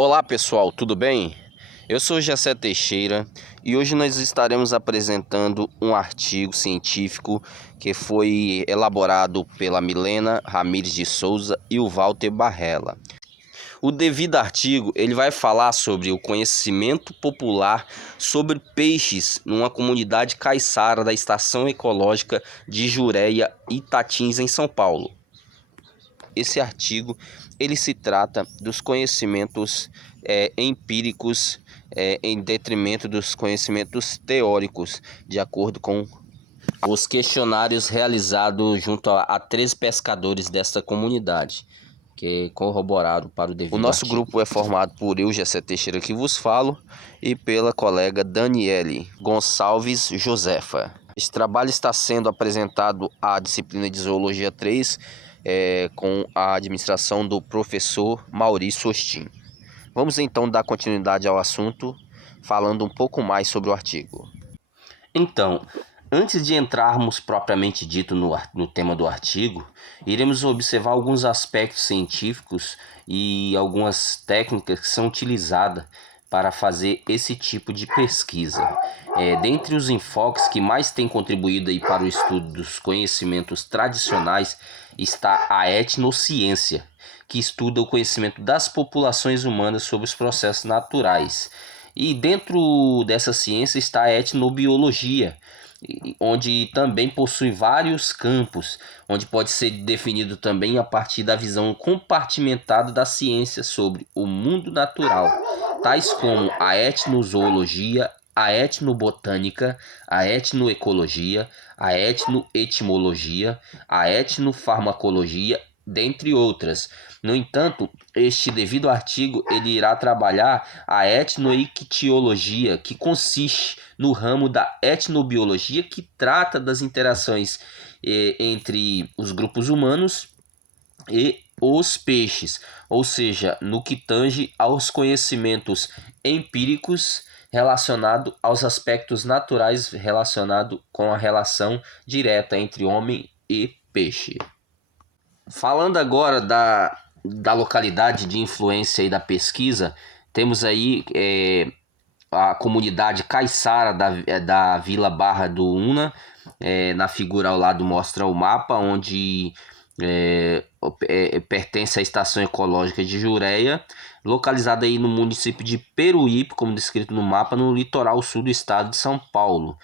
Olá pessoal, tudo bem? Eu sou Jessé Teixeira e hoje nós estaremos apresentando um artigo científico que foi elaborado pela Milena Ramires de Souza e o Walter Barrella. O devido artigo ele vai falar sobre o conhecimento popular sobre peixes numa comunidade caiçara da Estação Ecológica de Jureia, Itatins, em São Paulo. Esse artigo ele se trata dos conhecimentos empíricos em detrimento dos conhecimentos teóricos, de acordo com os questionários realizados junto a 13 pescadores desta comunidade, que corroboraram para o devido artigo. O nosso grupo é formado por eu, Jessé Teixeira, que vos falo, e pela colega Daniele Gonçalves Josefa. Esse trabalho está sendo apresentado à disciplina de Zoologia 3, com a administração do professor Maurício Ostin. Vamos então dar continuidade ao assunto, falando um pouco mais sobre o artigo. Então, antes de entrarmos propriamente dito no tema do artigo, iremos observar alguns aspectos científicos e algumas técnicas que são utilizadas para fazer esse tipo de pesquisa. Dentre os enfoques que mais têm contribuído aí para o estudo dos conhecimentos tradicionais está a etnociência, que estuda o conhecimento das populações humanas sobre os processos naturais. E dentro dessa ciência está a etnobiologia, onde também possui vários campos, onde pode ser definido também a partir da visão compartimentada da ciência sobre o mundo natural, tais como a etnozoologia, a etnobotânica, a etnoecologia, a etnoetimologia, a etnofarmacologia, dentre outras. No entanto, este devido artigo ele irá trabalhar a etnoictiologia, que consiste no ramo da etnobiologia, que trata das interações entre os grupos humanos e os peixes, ou seja, no que tange aos conhecimentos empíricos relacionado aos aspectos naturais relacionado com a relação direta entre homem e peixe. Falando agora da localidade de influência e da pesquisa, temos aí a comunidade caiçara da Vila Barra do Una. Na figura ao lado mostra o mapa, onde pertence à Estação Ecológica de Jureia, localizada aí no município de Peruípe, como descrito no mapa, no litoral sul do estado de São Paulo.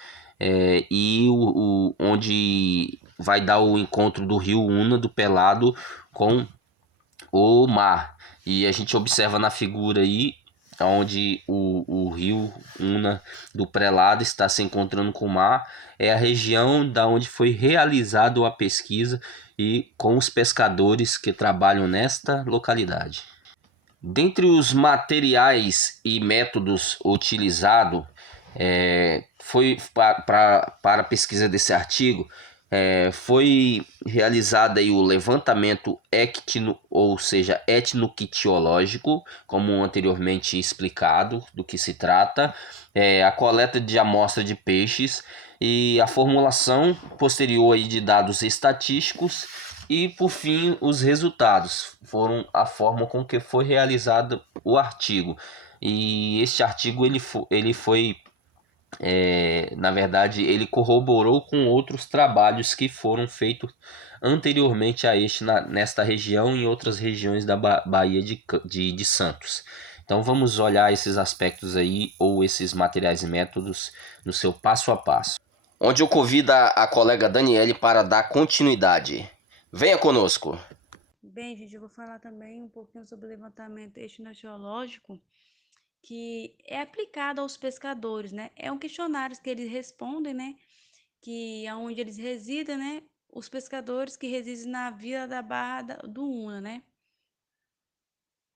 Onde vai dar o encontro do rio Una, do Pelado, com o mar. E a gente observa na figura aí onde o rio Una do Prelado está se encontrando com o mar, é a região da onde foi realizada a pesquisa e com os pescadores que trabalham nesta localidade. Dentre os materiais e métodos utilizados para a pesquisa desse artigo, foi realizado aí o levantamento ou seja, etnoquitiológico, como anteriormente explicado, do que se trata, a coleta de amostra de peixes e a formulação posterior aí de dados estatísticos e, por fim, os resultados foram a forma com que foi realizado o artigo. E este artigo ele foi na verdade, ele corroborou com outros trabalhos que foram feitos anteriormente a nesta região e em outras regiões da Bahia de Santos. Então vamos olhar esses aspectos aí, ou esses materiais e métodos, no seu passo a passo. Onde eu convido a colega Daniele para dar continuidade. Venha conosco. Bem, gente, eu vou falar também um pouquinho sobre o levantamento etnogeológico que é aplicado aos pescadores, né? É um questionário que eles respondem, né? Que é onde eles residem, né? Os pescadores que residem na Vila da Barra do Una, né?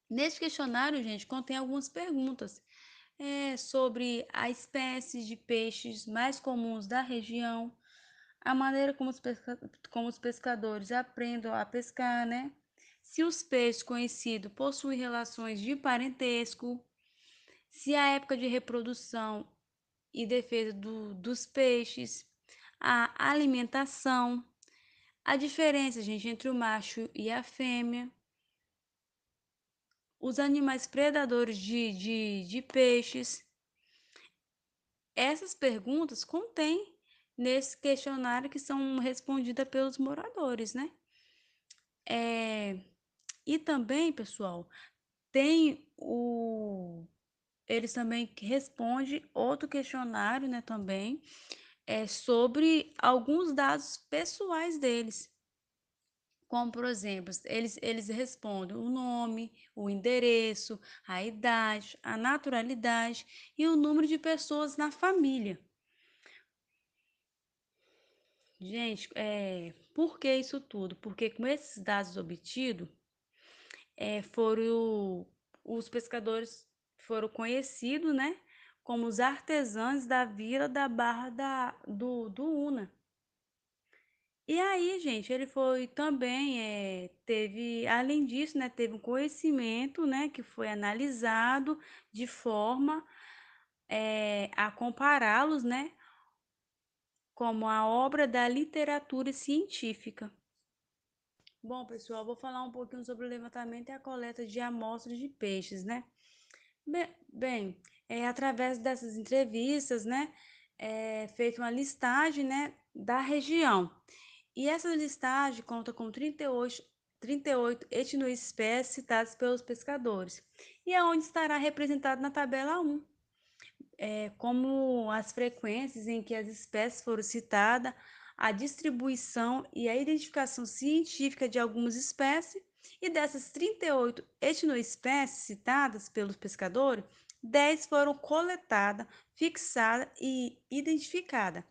Nesse questionário, gente, contém algumas perguntas sobre a espécie de peixes mais comuns da região, a maneira como os pescadores aprendem a pescar, né? Se os peixes conhecidos possuem relações de parentesco, se a época de reprodução e defesa dos peixes, a alimentação, a diferença, gente, entre o macho e a fêmea, os animais predadores de peixes. Essas perguntas contêm nesse questionário que são respondidas pelos moradores, né? E também, pessoal, tem eles também respondem outro questionário, né, também, sobre alguns dados pessoais deles. Como, por exemplo, eles respondem o nome, o endereço, a idade, a naturalidade e o número de pessoas na família. Gente, por que isso tudo? Porque com esses dados obtidos, os pescadores foram conhecidos, né, como os artesãos da vila da Barra do Una. E aí, gente, ele foi também, teve, além disso, né, teve um conhecimento, né, que foi analisado de forma a compará-los, né, como a obra da literatura científica. Bom, pessoal, vou falar um pouquinho sobre o levantamento e a coleta de amostras de peixes, né? Bem, através dessas entrevistas, né, é feita uma listagem, né, da região. E essa listagem conta com 38 etnoespécies citadas pelos pescadores. E é onde estará representado na tabela 1, como as frequências em que as espécies foram citadas, a distribuição e a identificação científica de algumas espécies, e dessas 38 etnoespécies citadas pelos pescadores, 10 foram coletadas, fixadas e identificadas.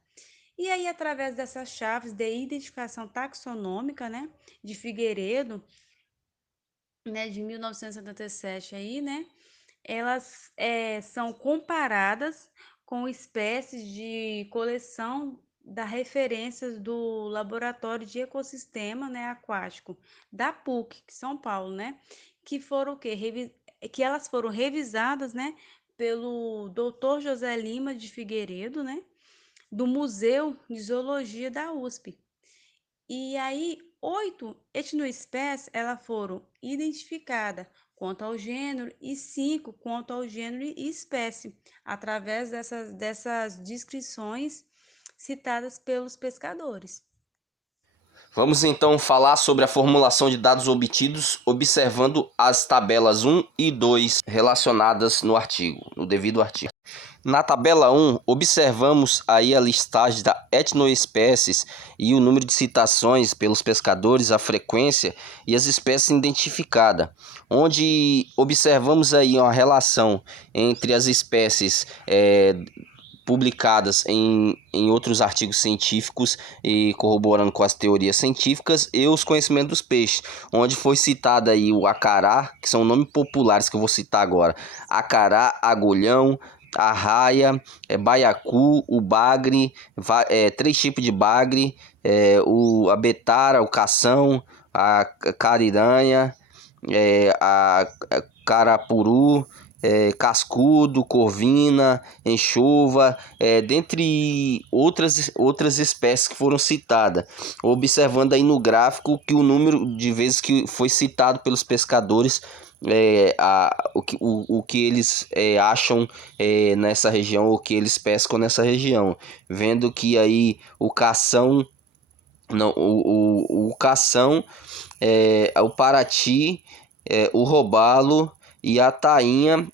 E aí, através dessas chaves de identificação taxonômica, né, de Figueiredo, né, de 1977 aí, né, elas são comparadas com espécies de coleção da referências do Laboratório de Ecossistema, né, Aquático da PUC, São Paulo, né, que foram o quê? Que elas foram revisadas, né, pelo Dr. José Lima de Figueiredo, né, do Museu de Zoologia da USP. E aí, 8 etnoespécies elas foram identificadas quanto ao gênero e 5 quanto ao gênero e espécie, através dessas descrições citadas pelos pescadores. Vamos então falar sobre a formulação de dados obtidos observando as tabelas 1 e 2 relacionadas no artigo, no devido artigo. Na tabela 1, observamos aí a listagem da etnoespécies e o número de citações pelos pescadores, a frequência e as espécies identificadas, onde observamos aí uma relação entre as espécies publicadas em outros artigos científicos e corroborando com as teorias científicas e os conhecimentos dos peixes, onde foi citado aí o acará, que são nomes populares que eu vou citar agora: acará, agulhão, arraia, baiacu, o bagre, 3 tipos de bagre, a betara, o cação, a cariranha, a carapuru, cascudo, corvina, enxova, dentre outras espécies que foram citadas, observando aí no gráfico que o número de vezes que foi citado pelos pescadores, o que eles acham nessa região, o que eles pescam nessa região, vendo que aí o cação, não, o cação, o parati, o robalo e a tainha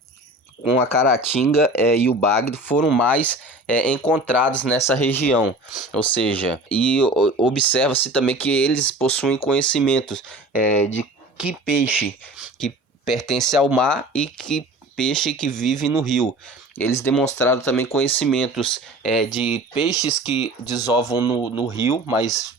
com a caratinga e o bagre foram mais encontrados nessa região, ou seja, e observa-se também que eles possuem conhecimentos de que peixe que pertence ao mar e que peixe que vive no rio. Eles demonstraram também conhecimentos de peixes que desovam no rio, mas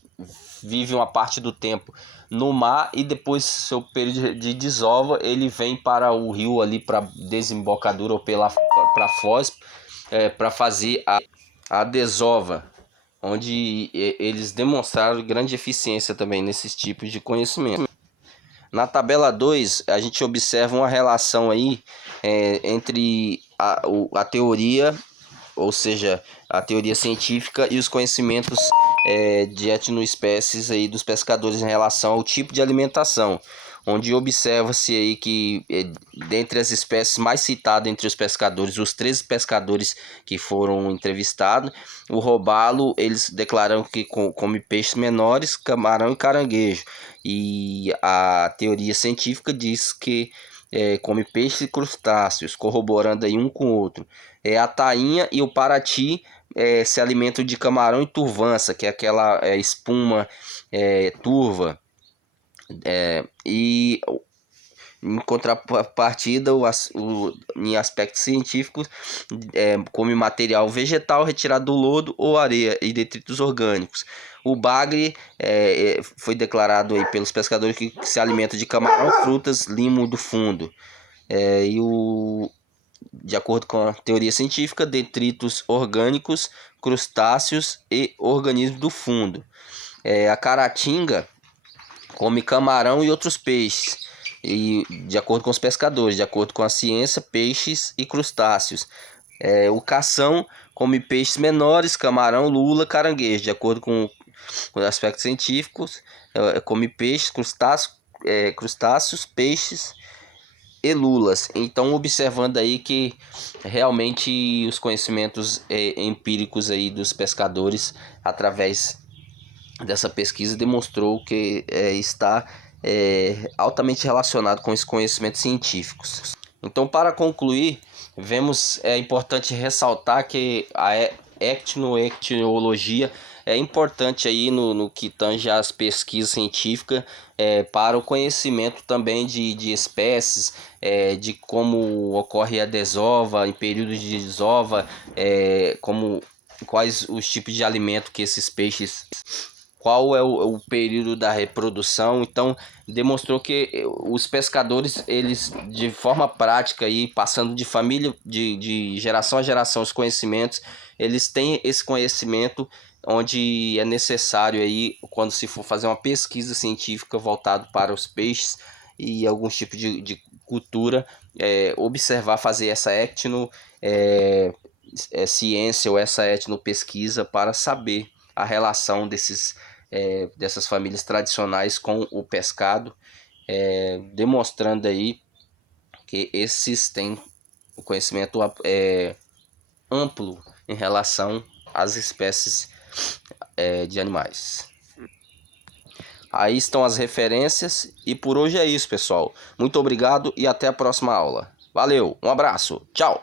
vivem uma parte do tempo no mar, e depois seu período de desova ele vem para o rio ali, para desembocadura ou para Foz, para fazer a desova, onde eles demonstraram grande eficiência também nesses tipos de conhecimento. Na tabela 2 a gente observa uma relação aí entre a teoria, ou seja, a teoria científica e os conhecimentos de etnoespécies aí dos pescadores em relação ao tipo de alimentação, onde observa-se aí que dentre as espécies mais citadas entre os pescadores, os 13 pescadores que foram entrevistados, o robalo eles declaram que come peixes menores, camarão e caranguejo, e a teoria científica diz que come peixes e crustáceos, corroborando aí um com o outro. A tainha e o parati se alimentam de camarão e turvança, que é aquela espuma turva. E em contrapartida, em aspectos científicos, come material vegetal retirado do lodo ou areia e detritos orgânicos. O bagre foi declarado aí pelos pescadores que se alimenta de camarão, frutas, limo do fundo. De acordo com a teoria científica, detritos orgânicos, crustáceos e organismos do fundo. A caratinga come camarão e outros peixes, e de acordo com os pescadores, de acordo com a ciência, peixes e crustáceos. O cação come peixes menores, camarão, lula, caranguejo, de acordo com os aspectos científicos, come peixes, crustáceos, peixes e lulas. Então, observando aí que realmente os conhecimentos empíricos aí dos pescadores, através dessa pesquisa, demonstrou que está altamente relacionado com esses conhecimentos científicos. Então, para concluir, é importante ressaltar que a etnoectiologia é importante aí no que tange às pesquisas científicas para o conhecimento também de espécies, de como ocorre a desova, em períodos de desova, quais os tipos de alimento que esses peixes, qual é o período da reprodução. Então demonstrou que os pescadores, eles de forma prática aí, passando de família, de geração a geração os conhecimentos, eles têm esse conhecimento onde é necessário aí, quando se for fazer uma pesquisa científica voltado para os peixes e alguns tipos de cultura, observar, fazer essa ciência ou essa etnopesquisa para saber a relação dessas famílias tradicionais com o pescado, demonstrando aí que esses têm o conhecimento amplo em relação às espécies de animais. Aí estão as referências e por hoje é isso, pessoal. Muito obrigado e até a próxima aula. Valeu, um abraço, tchau!